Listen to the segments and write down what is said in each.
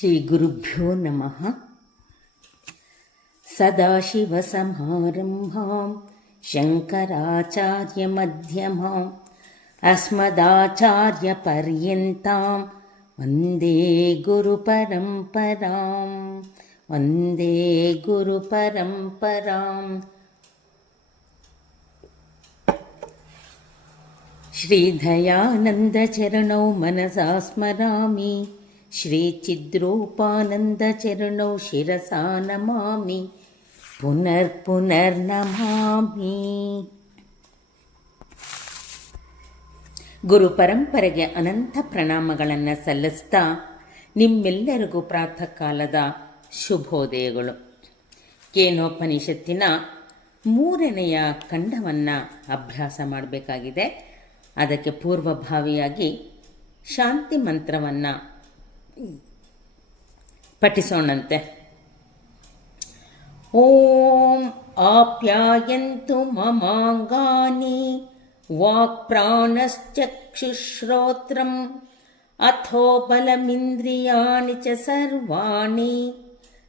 श्रीगुरुभ्यो नमः सदाशिवसमारम्भां शङ्कराचार्यमध्यमाम् अस्मदाचार्यपर्यन्तां वन्दे गुरुपरम्परां वन्दे गुरुपरम्पराम् श्रीदयानन्दचरणौ मनसा स्मरामि श्रीचिद्रूपानन्दचरणौ शिरसा नमामि पुनर्पुनर्नमामि ಗುರು ಪರಂಪರೆಗೆ ಅನಂತ ಪ್ರಣಾಮಗಳನ್ನು ಸಲ್ಲಿಸ್ತಾ ನಿಮ್ಮೆಲ್ಲರಿಗೂ ಪ್ರಾತಃ ಕಾಲದ ಶುಭೋದಯಗಳು ಕೇನೋಪನಿಷತ್ತಿನ ಮೂರನೆಯ ಖಂಡವನ್ನು ಅಭ್ಯಾಸ ಮಾಡಬೇಕಾಗಿದೆ ಅದಕ್ಕೆ ಪೂರ್ವಭಾವಿಯಾಗಿ ಶಾಂತಿ ಮಂತ್ರವನ್ನು पठिसोणन्ते ॐ आप्यायन्तु ममाङ्गानि वाक्प्राणश्चक्षुश्रोत्रम् अथो बलमिन्द्रियाणि च सर्वाणि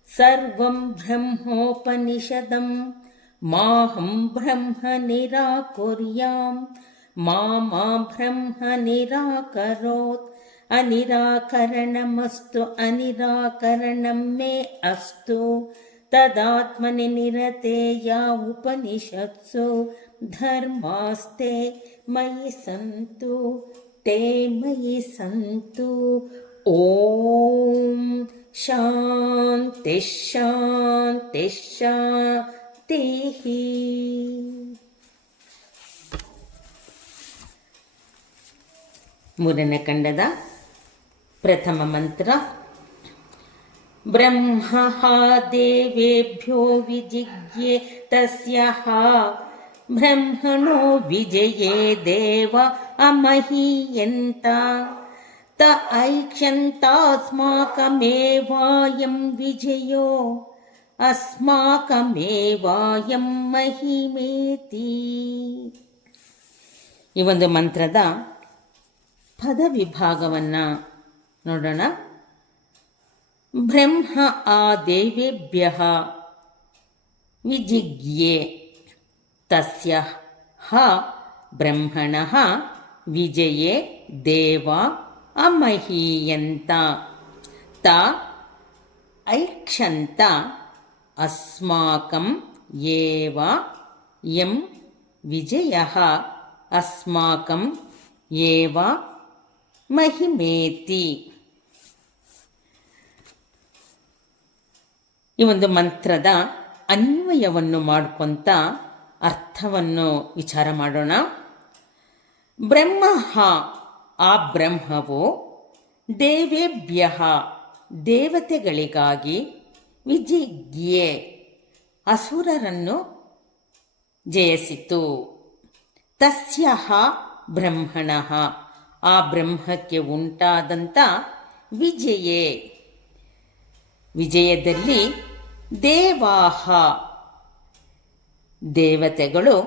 सर्वं ब्रह्मोपनिषदं माहं ब्रह्म निराकुर्यां मा ब्रह्म निराकरोत् अनिराकरणमस्तु अनिराकरणं मे अस्तु तदात्मनि निरते या उपनिषत्सु धर्मास्ते मयि सन्तु ते मयि सन्तु ॐ शान्तिः शान्तिः शान्तिः ಮೂರನೇ ಪ್ರಥಮ ಮಂತ್ರ. ಬ್ರಹ್ಮ ದೇವೇಭ್ಯೋ ವಿಜಿಜ್ಞೆ ತಸ್ಯ. ಬ್ರಹ್ಮಣೋ ವಿಜಯೇ ದೇವ ಅಮಹೀಯಂತ. ತ ಐಕ್ಷಂತಾಸ್ಮಾಕಮೇವಾಯಂ ವಿಜಯೋ. ಅಸ್ಮಾಕಮೇವಾಯಂ ಮಹಿಮೇತಿ. ಈ ಒಂದು ಮಂತ್ರದ ಪದ ವಿಭಾಗವನ್ನು ನೋಡೋಣ. ಬ್ರಹ್ಮ ಆ ದೇವೇಭ್ಯ ವಿಜಿಜ್ಞೆ ತಸ್ಯ ಹ ಬ್ರಹ್ಮಣಃ ವಿಜಯೇ ದೇವ ಅಮಹೀಯಂತ. ತ ಐಕ್ಷಂತ ಅಸ್ಮಾಕಂ ಏವ ಎಂ ವಿಜಯ ಅಸ್ಮಾಕಂ ಏವ ಮಹಿಮೇತಿ. ಈ ಒಂದು ಮಂತ್ರದ ಅನ್ವಯವನ್ನು ಮಾಡ್ಕೊಂತ ಅರ್ಥವನ್ನು ವಿಚಾರ ಮಾಡೋಣ. ಬ್ರಹ್ಮ ಆ ಬ್ರಹ್ಮವು ದೇವೇಭ್ಯ ದೇವತೆಗಳಿಗಾಗಿ ವಿಜಿಗ್ಯೆ ಅಸುರರನ್ನು ಜಯಿಸಿತು. ತಸ್ಯ ಬ್ರಹ್ಮಣ, ಆ ಬ್ರಹ್ಮಕ್ಕೆ ಉಂಟಾದಂಥ ವಿಜಯೇ. ವಿಜಯದಲ್ಲಿ ದೇವಾಹ. ದೇವತೆಗಳು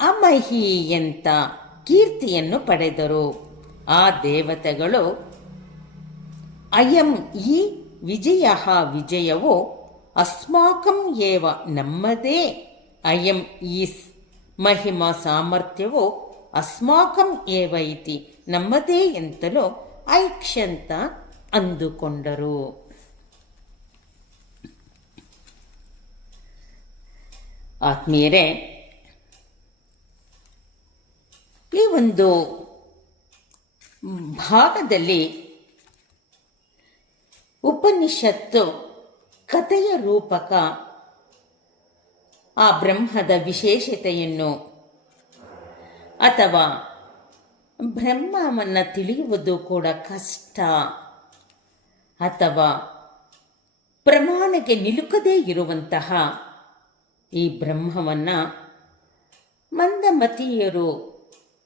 ಅಮಹೀಯಂತ ಕೀರ್ತಿಯನ್ನು ಪಡೆದರು. ಆ ದೇವತೆಗಳು ಅಯಂ ಈ ವಿಜಯ ವಿಜಯವು ಅಸ್ಮಾಕಂ ಏವ ನಮ್ಮದೇ. ಅಯಂ ಈ ಮಹಿಮಾ ಸಾಮರ್ಥ್ಯವು ಅಸ್ಮಾಕಂ ಏವ ಇತಿ ನಮ್ಮದೇ ಎಂತಲೂ ಐಕ್ಷಂತ ಅಂದುಕೊಂಡರು. ಆತ್ಮೀಯರೇ, ಈ ಒಂದು ಭಾಗದಲ್ಲಿ ಉಪನಿಷತ್ತು ಕಥೆಯ ರೂಪಕ ಆ ಬ್ರಹ್ಮದ ವಿಶೇಷತೆಯನ್ನು ಅಥವಾ ಬ್ರಹ್ಮವನ್ನು ತಿಳಿಯುವುದು ಕೂಡ ಕಷ್ಟ ಅಥವಾ ಪ್ರಮಾಣಕ್ಕೆ ನಿಲುಕದೇ ಇರುವಂತಹ ಈ ಬ್ರಹ್ಮವನ್ನು ಮಂದಮತೀಯರು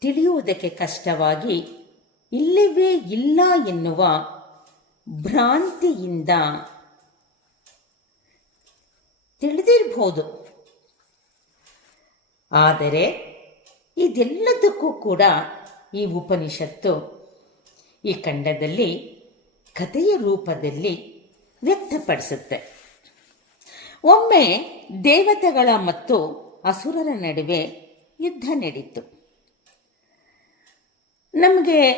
ತಿಳಿಯುವುದಕ್ಕೆ ಕಷ್ಟವಾಗಿ ಇಲ್ಲವೇ ಇಲ್ಲ ಎನ್ನುವ ಭ್ರಾಂತಿಯಿಂದ ತಿಳಿದಿರಬಹುದು ಆದರೆ ಇದೆಲ್ಲದಕ್ಕೂ ಕೂಡ ಈ ಉಪನಿಷತ್ತು ಈ ಖಂಡದಲ್ಲಿ ಕಥೆಯ ರೂಪದಲ್ಲಿ ವ್ಯಕ್ತಪಡಿಸುತ್ತೆ. ಒಮ್ಮೆ ದೇವತೆಗಳ ಮತ್ತು ಅಸುರರ ನಡುವೆ ಯುದ್ಧ ನಡೀತು. ನಮಗೆ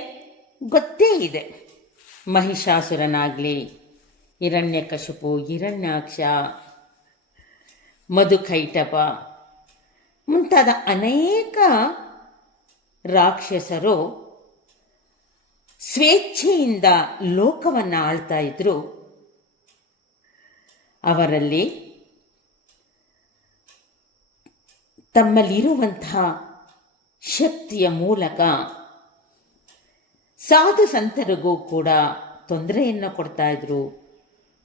ಗೊತ್ತೇ ಇದೆ. ಮಹಿಷಾಸುರನಾಗಲಿ, ಹಿರಣ್ಯಕಶಿಪು, ಹಿರಣ್ಯಾಕ್ಷ, ಮಧುಕೈಟಪ ಮುಂತಾದ ಅನೇಕ ರಾಕ್ಷಸರು ಸ್ವೇಚ್ಛೆಯಿಂದ ಲೋಕವನ್ನು ಆಳ್ತಾ ಇದ್ರು. ಅವರಲ್ಲಿ ತಮ್ಮಲ್ಲಿರುವಂತಹ ಶಕ್ತಿಯ ಮೂಲಕ ಸಾಧು ಸಂತರಿಗೂ ಕೂಡ ತೊಂದರೆಯನ್ನು ಕೊಡ್ತಾ ಇದ್ರು.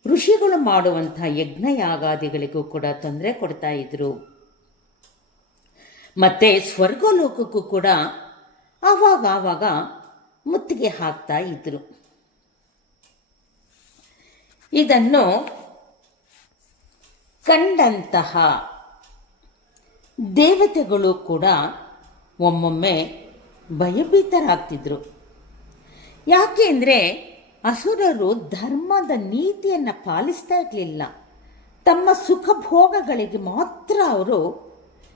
ಋಷಿಗಳು ಮಾಡುವಂಥ ಯಜ್ಞ ಯಾಗಾದಿಗಳಿಗೂ ಕೂಡ ತೊಂದರೆ ಕೊಡ್ತಾ ಇದ್ರು. ಮತ್ತೆ ಸ್ವರ್ಗಲೋಕಕ್ಕೂ ಕೂಡ ಆವಾಗ ಆವಾಗ ಮುತ್ತಿಗೆ ಹಾಕ್ತಾ ಇದ್ರು. ಇದನ್ನು ಕಂಡಂತಹ ದೇವತೆಗಳು ಕೂಡ ಒಮ್ಮೊಮ್ಮೆ ಭಯಭೀತರಾಗ್ತಿದ್ರು. ಯಾಕೆ ಅಂದರೆ ಅಸುರರು ಧರ್ಮದ ನೀತಿಯನ್ನು ಪಾಲಿಸ್ತಾ ಇರಲಿಲ್ಲ. ತಮ್ಮ ಸುಖ ಭೋಗಗಳಿಗೆ ಮಾತ್ರ ಅವರು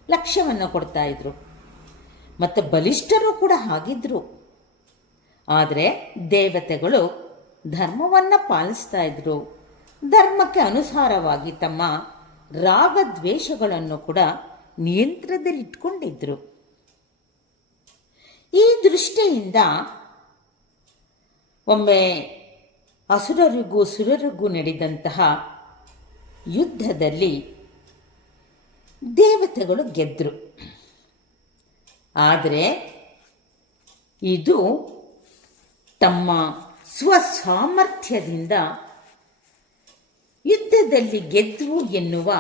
ಲಕ್ಷ್ಯವನ್ನು ಕೊಡ್ತಾ ಇದ್ರು. ಮತ್ತು ಬಲಿಷ್ಠರು ಕೂಡ ಹಾಗಿದ್ರು. ಆದರೆ ದೇವತೆಗಳು ಧರ್ಮವನ್ನು ಪಾಲಿಸ್ತಾ ಇದ್ರು. ಧರ್ಮಕ್ಕೆ ಅನುಸಾರವಾಗಿ ತಮ್ಮ ರಾಗದ್ವೇಷಗಳನ್ನು ಕೂಡ ನಿಯಂತ್ರಣದಲ್ಲಿಟ್ಕೊಂಡಿದ್ರು ಈ ದೃಷ್ಟಿಯಿಂದ ಒಮ್ಮೆ ಅಸುರರಿಗೂ ಸುರರಿಗೂ ನಡೆದಂತಹ ಯುದ್ಧದಲ್ಲಿ ದೇವತೆಗಳು ಗೆದ್ದರು ಆದರೆ ಇದು ತಮ್ಮ ಸ್ವಸಾಮರ್ಥ್ಯದಿಂದ ಯುದ್ಧದಲ್ಲಿ ಗೆದ್ವು ಎನ್ನುವ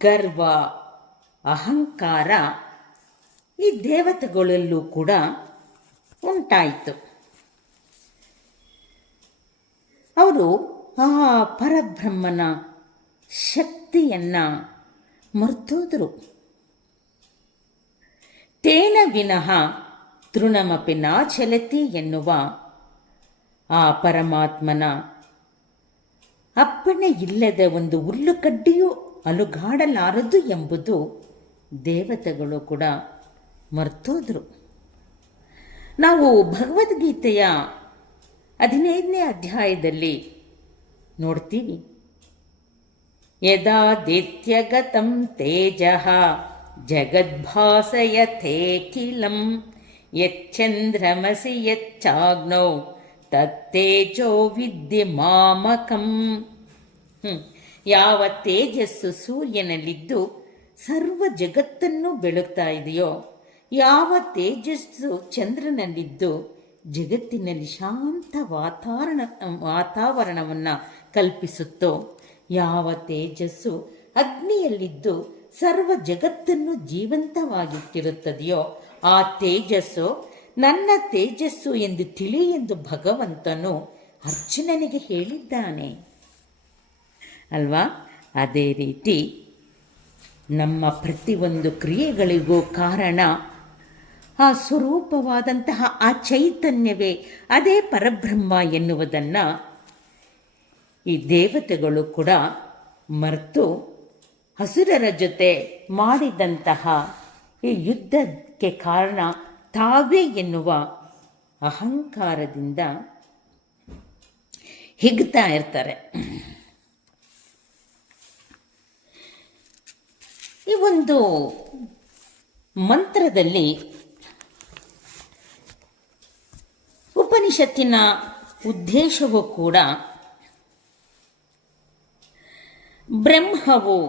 ಗರ್ವ ಅಹಂಕಾರ ಈ ದೇವತೆಗಳಲ್ಲೂ ಕೂಡ ಉಂಟಾಯಿತು. ಅವರು ಆ ಪರಬ್ರಹ್ಮನ ಶಕ್ತಿಯನ್ನ ಮರ್ತೋದ್ರು. ತೇನ ವಿನಃ ತೃಣಮಪಿ ನಾಚಲತಿ ಎನ್ನುವ ಆ ಪರಮಾತ್ಮನ ಅಪ್ಪಣೆ ಇಲ್ಲದ ಒಂದು ಹುಲ್ಲುಕಡ್ಡಿಯೂ ಅಲುಗಾಡಲಾರದು ಎಂಬುದು ದೇವತೆಗಳು ಕೂಡ ಮರ್ತೋದ್ರು. ನಾವು ಭಗವದ್ಗೀತೆಯ ಹದಿನೈದನೇ ಅಧ್ಯಾಯದಲ್ಲಿ ನೋಡ್ತೀವಿ. ಯದಾದಿತ್ಯಗತಂ ತೇಜ ಜಗದ್ಭಾಸಯಥೇಖಿಲಂ ಯಚ್ಚಂದ್ರಮಸಿ ಯಚ್ಚಾಗ್ನೌ ತತ್ತೇಜೋ ವಿದ್ಯೆ ಮಾಮಕಂ. ಯಾವ ತೇಜಸ್ಸು ಸೂರ್ಯನಲ್ಲಿದ್ದು ಸರ್ವ ಜಗತ್ತನ್ನು ಬೆಳಗ್ತಾ ಇದೆಯೋ? ಯಾವ ತೇಜಸ್ಸು ಚಂದ್ರನಲ್ಲಿದ್ದು ಜಗತ್ತಿನಲ್ಲಿ ಶಾಂತ ವಾತಾವರಣ, ವಾತಾವರಣವನ್ನು ಕಲ್ಪಿಸುತ್ತೋ? ಯಾವ ತೇಜಸ್ಸು ಅಗ್ನಿಯಲ್ಲಿದ್ದು ಸರ್ವ ಜಗತ್ತನ್ನು ಜೀವಂತವಾಗಿಟ್ಟಿರುತ್ತದೆಯೋ? ಆ ತೇಜಸ್ಸು ನನ್ನ ತೇಜಸ್ಸು ಎಂದು ತಿಳಿ ಎಂದು ಭಗವಂತನು ಅರ್ಜುನನಿಗೆ ಹೇಳಿದ್ದಾನೆ. ಅಲ್ವಾ? ಅದೇ ರೀತಿ ನಮ್ಮ ಪ್ರತಿಯೊಂದು ಕ್ರಿಯೆಗಳಿಗೂ ಕಾರಣ ಆ ಸ್ವರೂಪವಾದಂತಹ ಆ ಚೈತನ್ಯವೇ, ಅದೇ ಪರಬ್ರಹ್ಮ ಎನ್ನುವುದನ್ನು ಈ ದೇವತೆಗಳು ಕೂಡ ಮರೆತು ಹಸುರರ ಜೊತೆ ಮಾಡಿದಂತಹ ಈ ಯುದ್ಧಕ್ಕೆ ಕಾರಣ ತಾವೇ ಎನ್ನುವ ಅಹಂಕಾರದಿಂದ ಹಿಗ್ತಾ ಇರ್ತಾರೆ. ಈ ಒಂದು ಮಂತ್ರದಲ್ಲಿ ಉಪನಿಷತ್ತಿನ ಉದ್ದೇಶವೂ ಕೂಡ ಬ್ರಹ್ಮವು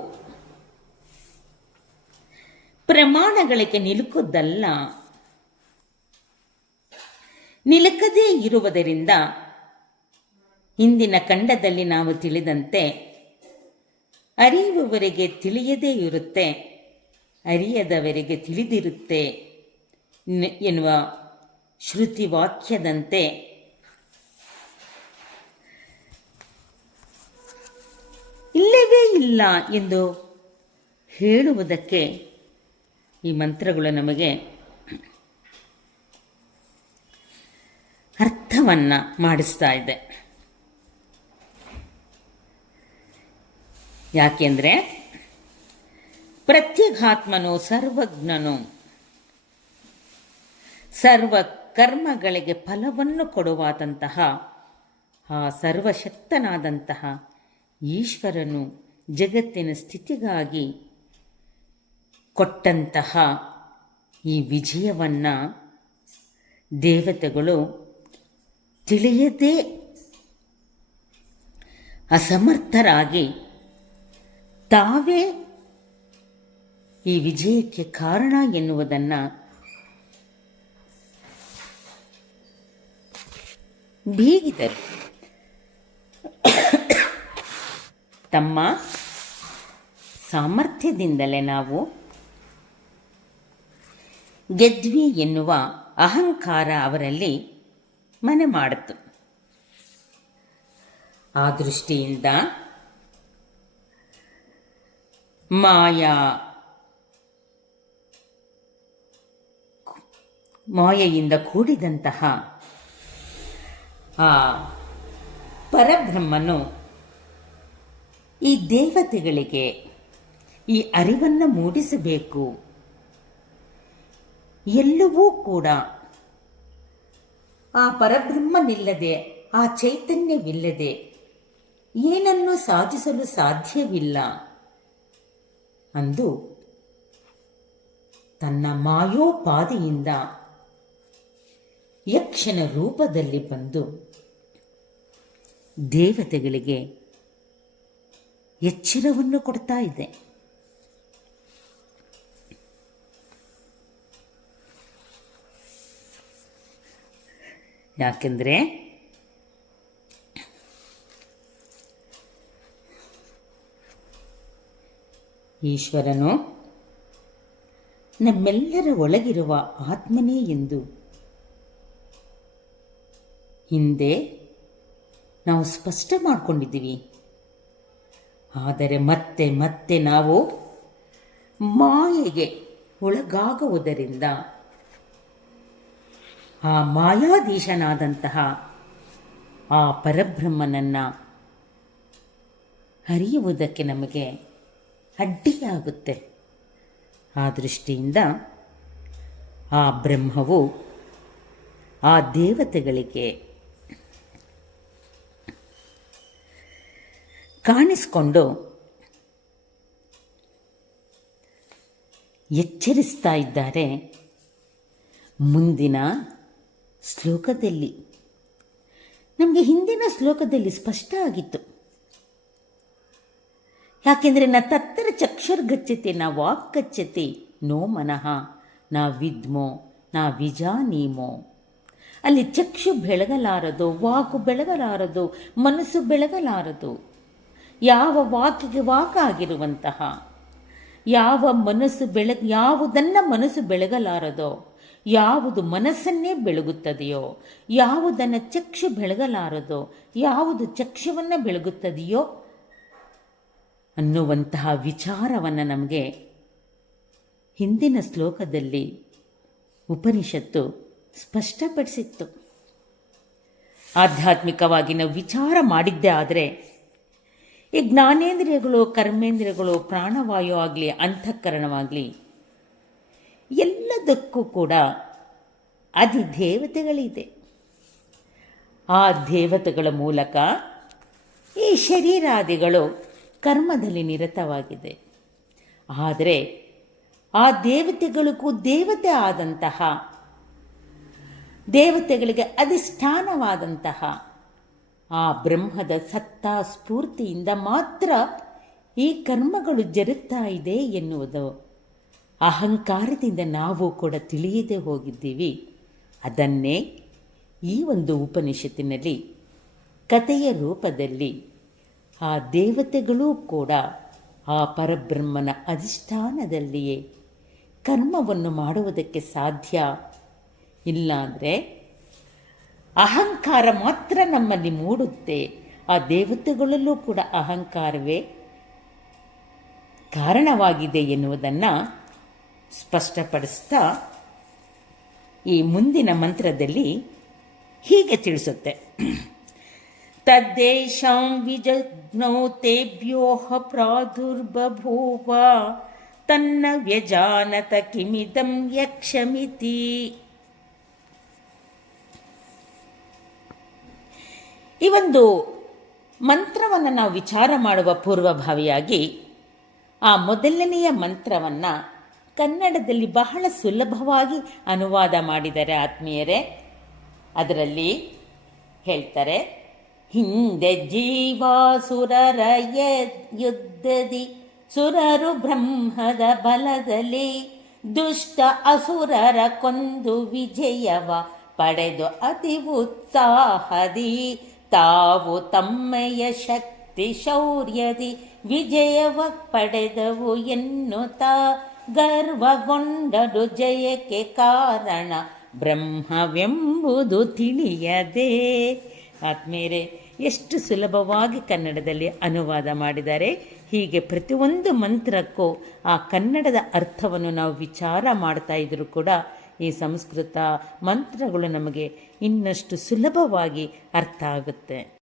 ಪ್ರಮಾಣಗಳಿಗೆ ನಿಲುಕುವುದಲ್ಲ, ನಿಲುಕದೇ ಇರುವುದರಿಂದ ಇಂದಿನ ಖಂಡದಲ್ಲಿ ನಾವು ತಿಳಿದಂತೆ ಅರಿಯುವವರಿಗೆ ತಿಳಿಯದೇ ಇರುತ್ತೆ. ಅರಿಯದವರಿಗೆ ತಿಳಿದಿರುತ್ತೆ ಎನ್ನುವ ಶ್ರುತಿ ವಾಕ್ಯದಂತೆ ಇಲ್ಲವೇ ಇಲ್ಲ ಎಂದು ಹೇಳುವುದಕ್ಕೆ ಈ ಮಂತ್ರಗಳು ನಮಗೆ ಅರ್ಥವನ್ನು ಮಾಡಿಸ್ತಾ ಇದೆ. ಯಾಕೆಂದರೆ ಪ್ರತ್ಯಗಾತ್ಮನು ಸರ್ವಜ್ಞನು. ಸರ್ವ ಕರ್ಮಗಳಿಗೆ ಫಲವನ್ನು ಕೊಡುವಾದಂತಹ, ಆ ಸರ್ವಶಕ್ತನಾದಂತಹ ಈಶ್ವರನು ಜಗತ್ತಿನ ಸ್ಥಿತಿಗಾಗಿ ಕೊಟ್ಟಂತಹ ಈ ವಿಜಯವನ್ನು ದೇವತೆಗಳು ತಿಳಿಯದೇ ಅಸಮರ್ಥರಾಗಿ ತಾವೇ ಈ ವಿಜಯಕ್ಕೆ ಕಾರಣ ಎನ್ನುವುದನ್ನು ಬೀಗಿದರು ತಮ್ಮ ಸಾಮರ್ಥ್ಯದಿಂದಲೇ ನಾವು ಗೆದ್ವಿ ಎನ್ನುವ ಅಹಂಕಾರ ಅವರಲ್ಲಿ ಮನೆ ಮಾಡಿತು. ಆ ದೃಷ್ಟಿಯಿಂದ ಮಾಯಾ. ಮಾಯೆಯಿಂದ ಕೂಡಿದಂತಹ ಆ ಪರಬ್ರಹ್ಮನು ಈ ದೇವತೆಗಳಿಗೆ ಈ ಅರಿವನ್ನು ಮೂಡಿಸಬೇಕು. ಎಲ್ಲವೂ ಕೂಡ ಆ ಪರಬ್ರಹ್ಮನಿಲ್ಲದೆ, ಆ ಚೈತನ್ಯವಿಲ್ಲದೆ ಏನನ್ನು ಸಾಧಿಸಲು ಸಾಧ್ಯವಿಲ್ಲ. ಅಂದು ತನ್ನ ಮಾಯೋಪಾದಿಯಿಂದ ಯಕ್ಷನ ರೂಪದಲ್ಲಿ ಬಂದು ದೇವತೆಗಳಿಗೆ ಎಚ್ಚರವನ್ನು ಕೊಡ್ತಾ ಇದೆ. ಯಾಕೆಂದರೆ ಈಶ್ವರನು, ನಮ್ಮೆಲ್ಲರ ಒಳಗಿರುವ ಆತ್ಮನೇ ಎಂದು. ಹಿಂದೆ ನಾವು ಸ್ಪಷ್ಟ ಮಾಡಿಕೊಂಡಿದ್ದೀವಿ. ಆದರೆ ಮತ್ತೆ ಮತ್ತೆ ನಾವು ಮಾಯೆಗೆ ಒಳಗಾಗುವುದರಿಂದ, ಆ ಮಾಯಾಧೀಶನಾದಂತಹ ಆ ಪರಬ್ರಹ್ಮನನ್ನು ಅರಿಯುವುದಕ್ಕೆ ನಮಗೆ ಅಡ್ಡಿಯಾಗುತ್ತೆ. ಆ ದೃಷ್ಟಿಯಿಂದ ಆ ಬ್ರಹ್ಮವು ಆ ದೇವತೆಗಳಿಗೆ ಕಾಣಿಸ್ಕೊಂಡು ಎಚ್ಚರಿಸ್ತಾ ಇದ್ದಾರೆ ಮುಂದಿನ ಶ್ಲೋಕದಲ್ಲಿ. ನಮಗೆ ಹಿಂದಿನ ಶ್ಲೋಕದಲ್ಲಿ ಸ್ಪಷ್ಟ ಆಗಿತ್ತು. ಯಾಕೆಂದರೆ ನ ತತ್ತರ ಚಕ್ಷುರ್ಗಚ್ಚತೆ, ನ ವಾಕ್ ಗಚ್ಚತೆ ನೋ ಮನಃ, ನಾ ವಿದ್ಮೋ, ನಾ ವಿಜಾನೀಮೋ. ಅಲ್ಲಿ ಚಕ್ಷು ಬೆಳಗಲಾರದು, ವಾಕು ಬೆಳಗಲಾರದು, ಮನಸ್ಸು ಬೆಳಗಲಾರದು. ಯಾವ ವಾಕಿಗೆ ವಾಕ್ ಆಗಿರುವಂತಹ ಯಾವ ಮನಸ್ಸು ಬೆಳಗ್ ಯಾವುದನ್ನ ಮನಸ್ಸು ಬೆಳಗಲಾರದೋ, ಯಾವುದು ಮನಸ್ಸನ್ನೇ ಬೆಳಗುತ್ತದೆಯೋ, ಯಾವುದನ್ನು ಚಕ್ಷು ಬೆಳಗಲಾರದೋ, ಯಾವುದು ಚಕ್ಷುವನ್ನು ಬೆಳಗುತ್ತದೆಯೋ ಅನ್ನುವಂತಹ ವಿಚಾರವನ್ನು ನಮಗೆ ಹಿಂದಿನ ಶ್ಲೋಕದಲ್ಲಿ ಉಪನಿಷತ್ತು ಸ್ಪಷ್ಟಪಡಿಸಿತ್ತು. ಆಧ್ಯಾತ್ಮಿಕವಾಗಿ ನಾವು ವಿಚಾರ ಮಾಡಿದ್ದೇ ಆದರೆ, ಈ ಜ್ಞಾನೇಂದ್ರಿಯಗಳು, ಕರ್ಮೇಂದ್ರಿಯಗಳು, ಪ್ರಾಣವಾಯು ಆಗಲಿ, ಅಂತಃಕರಣವಾಗಲಿ, ಎಲ್ಲದಕ್ಕೂ ಕೂಡ ಅಧಿದೇವತೆಗಳಿದೆ. ಆ ದೇವತೆಗಳ ಮೂಲಕ ಈ ಶರೀರಾದಿಗಳು ಕರ್ಮದಲ್ಲಿ ನಿರತವಾಗಿದೆ. ಆದರೆ ಆ ದೇವತೆಗಳಿಗೂ ದೇವತೆ ಆದಂತಹ, ದೇವತೆಗಳಿಗೆ ಅಧಿಷ್ಠಾನವಾದಂತಹ ಆ ಬ್ರಹ್ಮದ ಸತ್ತಾ ಸ್ಫೂರ್ತಿಯಿಂದ ಮಾತ್ರ ಈ ಕರ್ಮಗಳು ಜರುತ್ತಾ ಇದೆ ಎನ್ನುವುದು ಅಹಂಕಾರದಿಂದ ನಾವು ಕೂಡ ತಿಳಿಯದೆ ಹೋಗಿದ್ದೀವಿ. ಅದನ್ನೇ ಈ ಒಂದು ಉಪನಿಷತ್ತಿನಲ್ಲಿ ಕಥೆಯ ರೂಪದಲ್ಲಿ ಆ ದೇವತೆಗಳೂ ಕೂಡ ಆ ಪರಬ್ರಹ್ಮನ ಅಧಿಷ್ಠಾನದಲ್ಲಿಯೇ ಕರ್ಮವನ್ನು ಮಾಡುವುದಕ್ಕೆ ಸಾಧ್ಯ. ಇಲ್ಲಾಂದರೆ ಅಹಂಕಾರ ಮಾತ್ರ ನಮ್ಮಲ್ಲಿ ಮೂಡುತ್ತೆ. ಆ ದೇವತೆಗಳಲ್ಲೂ ಕೂಡ ಅಹಂಕಾರವೇ ಕಾರಣವಾಗಿದೆ ಎನ್ನುವುದನ್ನು ಸ್ಪಷ್ಟಪಡಿಸ್ತಾ ಈ ಮುಂದಿನ ಮಂತ್ರದಲ್ಲಿ ಹೀಗೆ ತಿಳಿಸುತ್ತೆ. ತದ್ದೇಶಾಂ ವಿಜಗ್ನೋ ತೇಭ್ಯೋಹ ಪ್ರಾದುರ್ಬಭೂವ ತನ್ನ ವ್ಯಜಾನತ ಕಿಮಿದಂ ಯಕ್ಷಮಿತಿ ಈ ಒಂದು ಮಂತ್ರವನ್ನು ನಾವು ವಿಚಾರ ಮಾಡುವ ಪೂರ್ವಭಾವಿಯಾಗಿ ಆ ಮೊದಲನೆಯ ಮಂತ್ರವನ್ನು ಕನ್ನಡದಲ್ಲಿ ಬಹಳ ಸುಲಭವಾಗಿ ಅನುವಾದ ಮಾಡಿದ್ದಾರೆ ಆತ್ಮೀಯರೇ, ಅದರಲ್ಲಿ ಹೇಳ್ತಾರೆ ಹಿಂದೆ ಜೀವಾಸುರರ ಯುದ್ಧದಿ ಸುರರು ಬ್ರಹ್ಮದ ಬಲದಲ್ಲಿ ದುಷ್ಟ ಅಸುರರ ಕೊಂದು ವಿಜಯವ ಪಡೆದು ಅತಿ ಉತ್ಸಾಹದಿ. ತಾವು ತಮ್ಮಯ ಶಕ್ತಿ ಶೌರ್ಯದಿ ವಿಜಯವ ಪಡೆದವು ಎನ್ನುತ್ತಾ ಗರ್ವಗೊಂಡರು ಜಯಕ್ಕೆ ಕಾರಣ ಬ್ರಹ್ಮವೆಂಬುದು ತಿಳಿಯದೆ. ಆತ್ಮೀಯರೇ ಎಷ್ಟು ಸುಲಭವಾಗಿ ಕನ್ನಡದಲ್ಲಿ ಅನುವಾದ ಮಾಡಿದ್ದಾರೆ. ಹೀಗೆ ಪ್ರತಿಯೊಂದು ಮಂತ್ರಕ್ಕೂ ಆ ಕನ್ನಡದ ಅರ್ಥವನ್ನು ನಾವು ವಿಚಾರ ಮಾಡ್ತಾ ಇದ್ದರೂ ಕೂಡ ಈ ಸಂಸ್ಕೃತ ಮಂತ್ರಗಳು ನಮಗೆ ಇನ್ನಷ್ಟು ಸುಲಭವಾಗಿ ಅರ್ಥ ಆಗುತ್ತೆ.